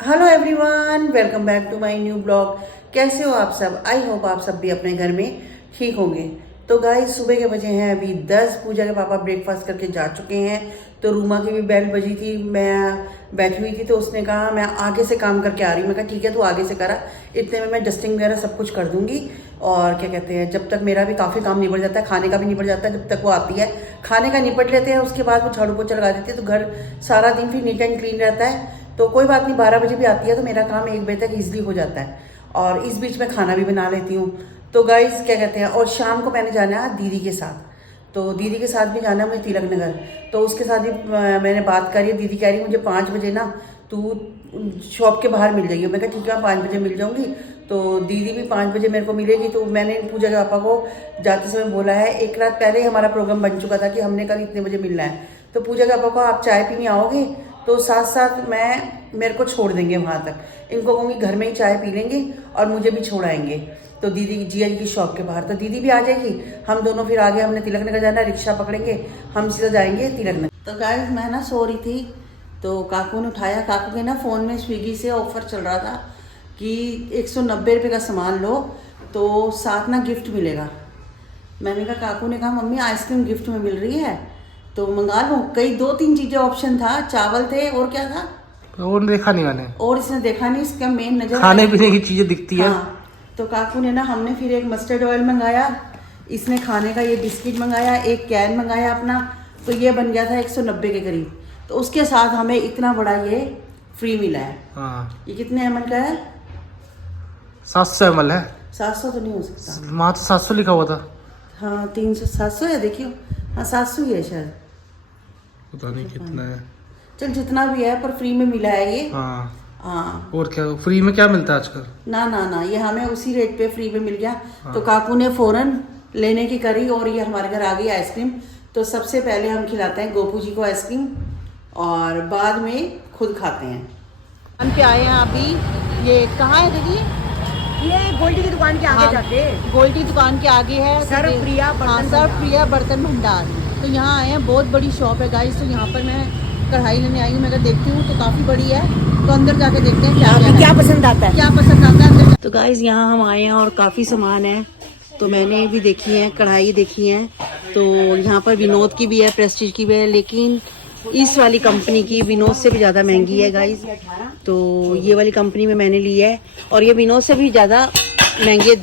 Hello everyone, welcome back to my new blog. कैसे हो आप सब? आई होप आप सब भी अपने घर में ठीक होंगे। तो गाइस, सुबह के बजे हैं अभी 10। पूजा के पापा ब्रेकफास्ट करके जा चुके हैं। तो रूमा की भी बेल बजी थी, मैं बैठी हुई थी तो उसने कहा मैं आगे से काम करके आ रही हूँ। मैं कहा ठीक है, तू आगे से करा, इतने में मैं डस्टिंग वगैरह सब कुछ कर दूंगी। और क्या कहते हैं, जब तक मेरा भी काफ़ी काम निपट जाता है, खाने का भी निपट जाता है, जब तक वो आती है खाने का निपट लेते हैं, उसके बाद वो झाड़ू पोछा लगा देती है तो घर सारा दिन फिर नीट एंड क्लीन रहता है। तो कोई बात नहीं, 12 बजे भी आती है तो मेरा काम 1 बजे तक ईजिली हो जाता है। और इस बीच में खाना भी बना लेती हूँ। तो गाइस क्या कहते हैं, और शाम को मैंने जाना है दीदी के साथ। तो दीदी के साथ भी जाना है मुझे तिलक नगर। तो उसके साथ भी मैंने बात करी। दीदी कह रही मुझे 5 बजे ना तू शॉप के बाहर मिल जाइए। मैं कहा ठीक है, मैं 5 बजे मिल जाऊंगी। तो दीदी भी 5 बजे मेरे को मिलेगी। तो मैंने पूजा के पापा को जाते समय बोला है, एक रात पहले ही हमारा प्रोग्राम बन चुका था कि हमने कल इतने बजे मिलना है। तो पूजा के पापा को आप चाय पीने आओगे तो साथ साथ मेरे को छोड़ देंगे वहाँ तक। इनको कहूँगी घर में ही चाय पी लेंगे और मुझे भी छोड़ाएंगे। तो दीदी जिया जी की शॉप के बाहर, तो दीदी भी आ जाएगी। हम दोनों फिर आगे, हमने तिलक नगर जाना, रिक्शा पकड़ेंगे, हम सीधा जाएंगे तिलक नगर। तो गाइस, मैं ना सो रही थी तो काकू ने उठाया। काकू के ना फ़ोन में स्विगी से ऑफर चल रहा था कि 190 रुपये का सामान लो तो साथ ना गिफ्ट मिलेगा। मैंने कहा, काकू ने कहा मम्मी आइसक्रीम गिफ्ट में मिल रही है तो मंगा लूँ। कई 2-3 चीज़ें ऑप्शन था, चावल थे और क्या था और देखा नहीं मैंने, और इसने देखा नहीं, इसका मेन नजर खाने पीने की चीजें दिखती है। हाँ, तो काकू ने ना, हमने फिर एक मस्टर्ड ऑयल मंगाया, इसने खाने का ये बिस्किट मंगाया, एक कैन मंगाया अपना। तो ये बन गया था 190 के करीब। तो उसके साथ हमें इतना बड़ा ये फ्री मिला है। हाँ, ये कितने ml का है? 700 ml है। 700 तो नहीं हो सकता। वहाँ तो 700 लिखा हुआ था। हाँ, 300 700 है, देखियो। हाँ, 700 ही है शायद, पता नहीं कितना है। चल जितना भी है, पर फ्री में मिला है ये। हाँ, हाँ, और क्या फ्री में क्या मिलता है आजकल? ना ना ना, ये हमें उसी रेट पे फ्री में मिल गया। तो काकू ने फौरन लेने की करी और ये हमारे घर आ गई आइसक्रीम। तो सबसे पहले हम खिलाते हैं गोपू जी को आइसक्रीम और बाद में खुद खाते हैं। हम पे आए हैं अभी। ये कहाँ है दीदी? ये गोल्डी की दुकान के आगे हाँ, जाते गोल्डी दुकान के आगे है सर्वप्रिया बर्तन भंडार। सर्वप्रिया बर्तन भंडार। तो यहाँ आए हैं, बहुत बड़ी शॉप है गाइस। तो यहाँ पर मैं कढ़ाई लेने आई हूँ। मैं देखती हूँ तो काफ़ी बड़ी है, तो अंदर जाके देखते हैं क्या पसंद आता है। क्या पसंद आता है अंदर। तो गाइस, यहाँ हम आए हैं और काफ़ी सामान है। तो मैंने भी देखी है, कढ़ाई देखी है। तो यहाँ पर विनोद की भी है, प्रेस्टीज की भी है, लेकिन इस वाली कंपनी की विनोद से भी ज़्यादा महंगी है गाइस। तो ये वाली कंपनी में मैंने ली है और ये विनोद से भी ज़्यादा महंगी है,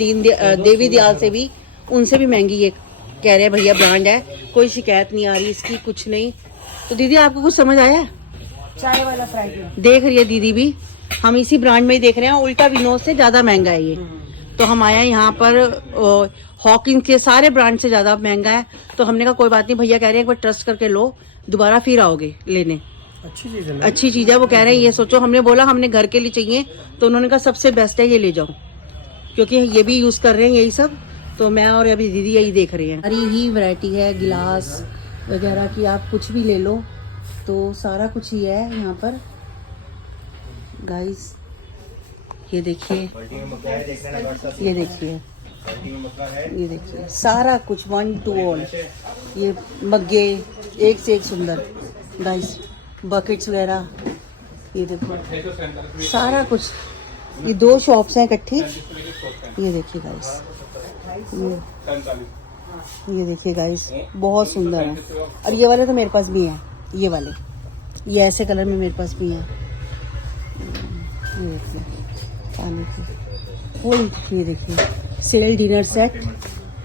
देवी दयाल से भी, उनसे भी महंगी ये कह रहे हैं भैया, ब्रांड है। कोई शिकायत नहीं आ रही इसकी, कुछ नहीं। तो दीदी, आपको कुछ समझ आया? चाय वाला फ्राई देख रही है दीदी भी, हम इसी ब्रांड में ही देख रहे हैं, उल्टा विनोद से ज़्यादा महंगा है ये। तो हम आए हैं यहाँ पर, हॉकिंस के सारे ब्रांड से ज़्यादा महंगा है। तो हमने कहा कोई बात नहीं, भैया कह रहे हैं एक बार ट्रस्ट करके लो, दोबारा फिर आओगे लेने। अच्छी चीज है। अच्छी चीज़ है, वो कह रहे हैं ये सोचो। हमने बोला हमने घर के लिए चाहिए, तो उन्होंने कहा सबसे बेस्ट है, ये ले जाओ, क्योंकि ये भी यूज़ कर रहे हैं यही सब। तो मैं और अभी दीदी यही देख रहे हैं। सारी ही वैरायटी है, गिलास वगैरह की, आप कुछ भी ले लो। तो सारा कुछ ही है यहाँ पर गाइस। ये देखिए, ये देखिए, ये देखिए, सारा कुछ 1 to all। ये मग्गे एक से एक सुंदर गाइस, बकेट्स वगैरह, ये देखो सारा कुछ। ये 2 शॉप्स हैं इकट्ठी। ये देखिए गाइस, ये देखिए गाइस, बहुत सुंदर है। और ये वाले तो मेरे पास भी हैं, ये वाले, ये ऐसे कलर में मेरे पास भी हैं। ये देखिए पानी की फुल, ये देखिए sale dinner set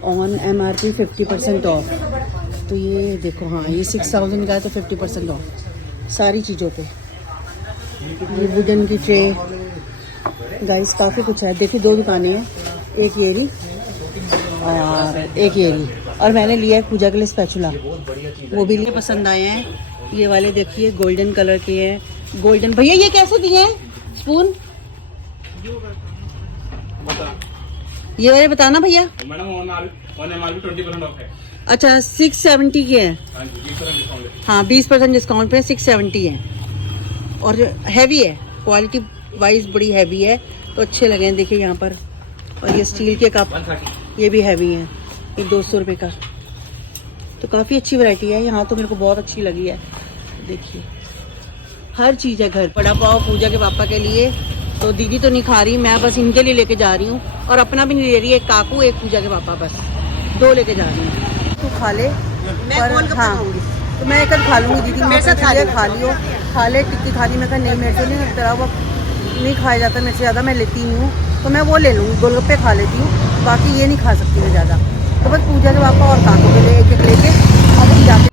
on MRP 50% off. तो ये देखो, हाँ ये 6000 का है तो 50% ऑफ सारी चीज़ों पे। ये वुडन की ट्रे गाइस, काफ़ी कुछ है। देखिए 2 दुकानें हैं, एक ये रही और एक ये रही। और मैंने लिया है पूजा के लिए स्पैचुला, वो भी पसंद आए हैं। ये वाले देखिए गोल्डन कलर के हैं, गोल्डन। भैया ये कैसे दिए हैं स्पून? ये वाले बताना भैया। मैडम 20% ऑफ है। अच्छा, 670 के हैं। हाँ, 20% डिस्काउंट पे 670 है। और जो हैवी है, क्वालिटी वाइज बड़ी हैवी है, तो अच्छे लगे हैं। देखिए यहाँ पर, और ये स्टील के कप, ये भी हैवी हैं, ये 200 रुपये का। तो काफ़ी अच्छी वैरायटी है यहाँ, तो मेरे को बहुत अच्छी लगी है। देखिए हर चीज़ है घर। बड़ा पाव पूजा के पापा के लिए, तो दीदी तो नहीं खा रही, मैं बस इनके लिए लेके जा रही हूँ, और अपना भी नहीं ले रही है। एक काकू एक पूजा के पापा, बस 2 लेके जा रही हूँ। तू खा ले, हाँ तो मैं एक खा लूँगी दीदी, मेरे साथ खा लियो, खा ले टिक्की खा ली। मैं कहा नहीं मेरे को नहीं लगता, वो नहीं खाया जाता मेरे से ज़्यादा, मैं लेती नहीं हूँ, तो मैं वो ले लूँगी, गोलगप्पे खा लेती हूँ, बाकी ये नहीं खा सकती मैं ज़्यादा। तो बस पूजा के पापा और काकू के लिए एक लेके अभी जाके।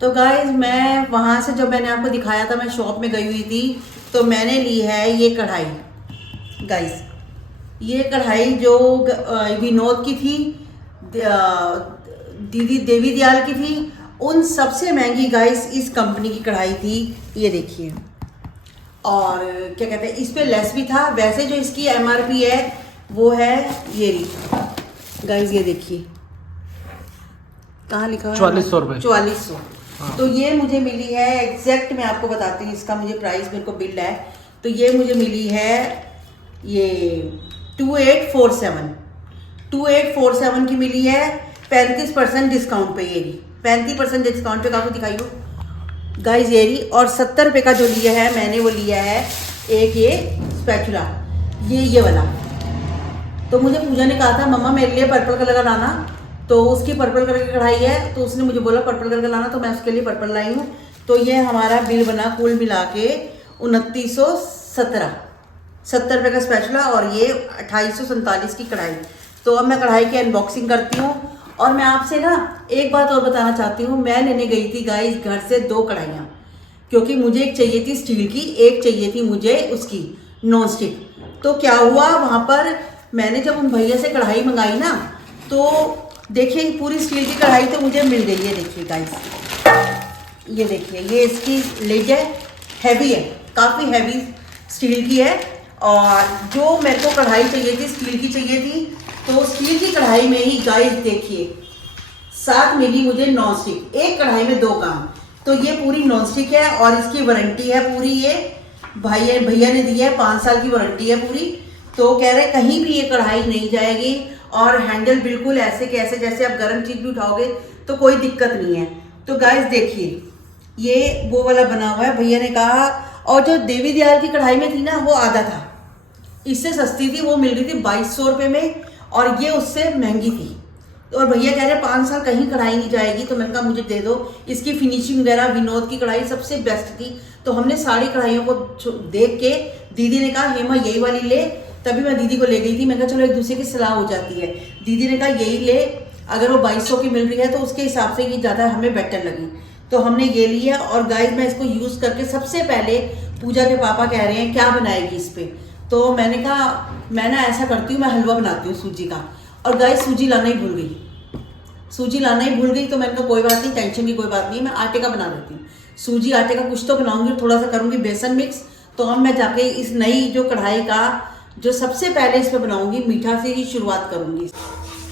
तो गाइज मैं वहाँ से, जब मैंने आपको दिखाया था, मैं शॉप में गई हुई थी, तो मैंने ली है ये कढ़ाई। गाइज ये कढ़ाई जो विनोद की थी, दीदी देवी दयाल की थी, उन सबसे महंगी गाइस इस कंपनी की कढ़ाई थी। ये देखिए, और क्या कहते हैं, इस पे लेस भी था। वैसे जो इसकी MRP है वो है ये रही गाइस, ये देखिए कहाँ लिखा हुआ है, 4400 रुपये, 4400। तो ये मुझे मिली है एग्जैक्ट, मैं आपको बताती हूँ इसका मुझे प्राइस, मेरे को बिल है, तो ये मुझे मिली है ये 2847 की मिली है, 35% डिस्काउंट पे। ये रही 35% डिस्काउंट पे, काफी दिखाइयो गाइस ये रही। और 70 रुपये का जो लिया है मैंने, वो लिया है एक ये स्पैचुला, ये वाला। तो मुझे पूजा ने कहा था मम्मा मेरे लिए पर्पल कलर का लाना, तो उसकी पर्पल कलर की कढ़ाई है, तो उसने मुझे बोला पर्पल कलर का लाना, तो मैं उसके लिए पर्पल लाई हूँ। तो ये हमारा बिल बना कुल मिला के 2917, 70 रुपये का स्पैचुला, और ये 2847 की कढ़ाई। तो अब मैं कढ़ाई की अनबॉक्सिंग करती हूँ। और मैं आपसे ना एक बात और बताना चाहती हूँ, मैं लेने गई थी गाइस घर से 2 कढ़ाइयाँ, क्योंकि मुझे एक चाहिए थी स्टील की, एक चाहिए थी मुझे उसकी नॉन स्टिक। तो क्या हुआ वहाँ पर, मैंने जब उन भैया से कढ़ाई मंगाई ना, तो देखिए पूरी स्टील की कढ़ाई तो मुझे मिल गई है। देखिए गाइस, ये देखिए, ये इसकी लिड है, हैवी है, काफ़ी हैवी स्टील की है। और जो मेरे को कढ़ाई चाहिए थी, स्टील की चाहिए थी, तो स्टील की कढ़ाई में ही गाइस देखिए साथ मिली मुझे नॉन स्टिक, एक कढ़ाई में 2 काम। तो ये पूरी नॉन स्टिक है, और इसकी वारंटी है पूरी, ये भैया ने दी है, 5 साल की वारंटी है पूरी। तो कह रहे कहीं भी ये कढ़ाई नहीं जाएगी, और हैंडल बिल्कुल ऐसे कैसे जैसे आप गर्म चीज भी उठाओगे तो कोई दिक्कत नहीं है। तो गाइस देखिए, ये वो वाला बना हुआ है, भैया ने कहा। और जो देवी दयाल की कढ़ाई में थी ना, वो आधा था, इससे सस्ती थी, वो मिल रही थी 2200 रुपये में, और ये उससे महंगी थी। और भैया कह रहे 5 साल कहीं कढ़ाई नहीं जाएगी, तो मैंने कहा मुझे दे दो। इसकी फिनिशिंग वगैरह विनोद की कढ़ाई सबसे बेस्ट थी। तो हमने सारी कढ़ाइयों को देख के, दीदी ने कहा हेमा यही वाली ले, तभी मैं दीदी को ले गई थी। मैं कहा चलो एक दूसरे की सलाह हो जाती है। दीदी ने कहा यही ले, अगर वो 2200 की मिल रही है तो उसके हिसाब से ये ज़्यादा हमें बेटर लगी, तो हमने ये लिया। और गाइस मैं इसको यूज़ करके, सबसे पहले पूजा के पापा कह रहे हैं क्या बनाएगी इस पर, तो मैंने कहा मैं ना ऐसा करती हूँ, मैं हलवा बनाती हूँ सूजी का। और गाइस सूजी लाना ही भूल गई, तो मैंने कहा कोई बात नहीं, टेंशन की कोई बात नहीं, मैं आटे का बना देती हूँ। सूजी आटे का कुछ तो बनाऊंगी, थोड़ा सा करूँगी बेसन मिक्स। तो अब मैं जाके इस नई जो कढ़ाई का जो सबसे पहले इस पर बनाऊंगी, मीठा से ही शुरुआत करूँगी।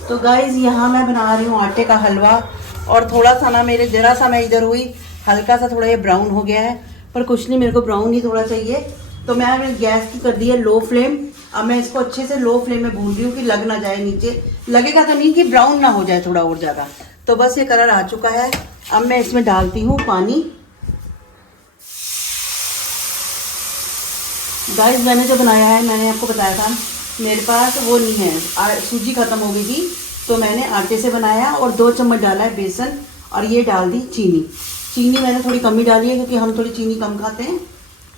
तो गाइस यहाँ मैं बना रही हूँ आटे का हलवा। और थोड़ा सा ना मेरे जरा सा मैं इधर हुई, हल्का सा थोड़ा ये ब्राउन हो गया है, पर कुछ नहीं, मेरे को ब्राउन ही थोड़ा चाहिए। तो मैंने गैस की कर दी है लो फ्लेम। अब मैं इसको अच्छे से लो फ्लेम में भून रही हूँ कि लग ना जाए नीचे, लगेगा तो नहीं कि ब्राउन ना हो जाए थोड़ा और ज़्यादा। तो बस ये कलर आ चुका है। अब मैं इसमें डालती हूँ पानी। गाइस मैंने जो बनाया है, मैंने आपको बताया था मेरे पास वो नहीं है, सूजी ख़त्म हो गई थी, तो मैंने आटे से बनाया। और 2 चम्मच डाला है बेसन, और ये डाल दी चीनी मैंने थोड़ी कम ही डाली है, क्योंकि हम थोड़ी चीनी कम खाते हैं।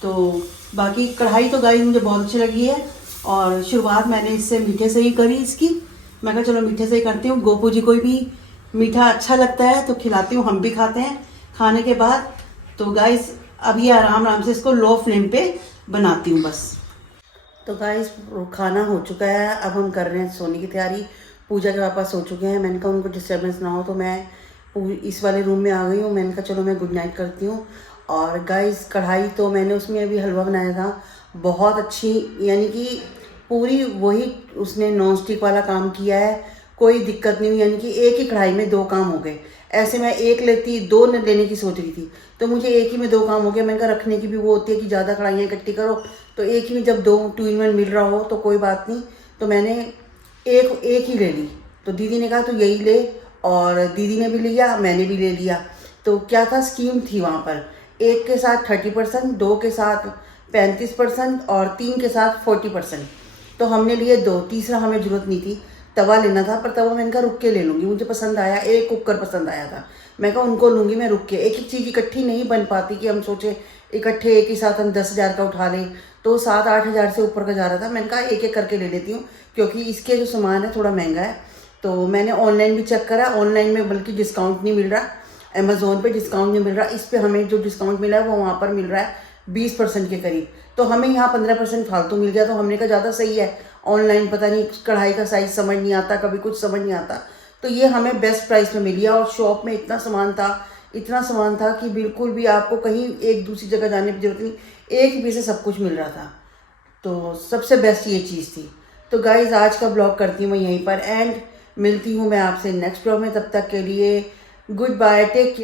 तो बाकी कढ़ाई तो गाइस मुझे बहुत अच्छी लगी है। और शुरुआत मैंने इससे मीठे से ही करी इसकी, मैं कहा चलो मीठे से ही करती हूँ। गोपू जी को भी मीठा अच्छा लगता है तो खिलाती हूँ, हम भी खाते हैं खाने के बाद। तो गाइस अब ये आराम से इसको लो फ्लेम पे बनाती हूँ बस। तो गाइस खाना हो चुका है, अब हम कर रहे हैं सोने की तैयारी। पूजा के पापा सो चुके हैं, मैंने कहा उनको डिस्टर्बेंस ना हो, तो मैं इस वाले रूम में आ गई हूँ। मैंने कहा चलो मैं गुड नाइट करती हूँ। और गाइस कढ़ाई तो मैंने उसमें अभी हलवा बनाया था, बहुत अच्छी, यानी कि पूरी वही उसने नॉन स्टिक वाला काम किया है, कोई दिक्कत नहीं हुई। यानी कि एक ही कढ़ाई में 2 काम हो गए। ऐसे मैं एक लेती 2 लेने की सोच रही थी, तो मुझे एक ही में 2 काम हो गया। मैंने कहा रखने की भी वो होती है कि ज़्यादा कढ़ाइयाँ इकट्ठी करो, तो एक ही में जब 2 in 1 मिल रहा हो तो कोई बात नहीं। तो मैंने एक ही ले ली। तो दीदी ने कहा तो यही ले, और दीदी ने भी लिया, मैंने भी ले लिया। तो क्या था, स्कीम थी वहाँ पर, एक के साथ 30%, 2 के साथ 35% और 3 के साथ 40%। तो हमने लिए 2, तीसरा हमें ज़रूरत नहीं थी। तवा लेना था, पर तवा मैंने कहा रुक के ले लूँगी, मुझे पसंद आया। एक कुकर पसंद आया था, मैं कहा उनको लूँगी मैं रुक के। एक एक चीज़ इकट्ठी नहीं बन पाती कि हम सोचे इकट्ठे एक ही साथ हम 10,000 का उठा लें, तो 7-8 हज़ार से ऊपर का जा रहा था। मैंने कहा एक एक करके ले लेती हूँ, क्योंकि इसके जो सामान है थोड़ा महंगा है। तो मैंने ऑनलाइन भी चेक करा, ऑनलाइन में बल्कि डिस्काउंट नहीं मिल रहा, अमेज़ोन पे डिस्काउंट नहीं मिल रहा। इस पे हमें जो डिस्काउंट मिला है वो वहाँ पर मिल रहा है 20% के करीब। तो हमें यहाँ 15% फालतू मिल गया। तो हमने कहा ज़्यादा सही है, ऑनलाइन पता नहीं कढ़ाई का साइज़ समझ नहीं आता, कभी कुछ समझ नहीं आता। तो ये हमें बेस्ट प्राइस में मिली है। और शॉप में इतना सामान था कि बिल्कुल भी आपको कहीं एक दूसरी जगह जाने की जरूरत नहीं, एक ही से सब कुछ मिल रहा था। तो सबसे बेस्ट ये चीज़ थी। तो गाइज़ आज का ब्लॉग करती हूँ मैं यहीं पर एंड। मिलती हूँ मैं आपसे नेक्स्ट ब्लॉग में, तब तक के लिए गुड बाय, टेक केयर।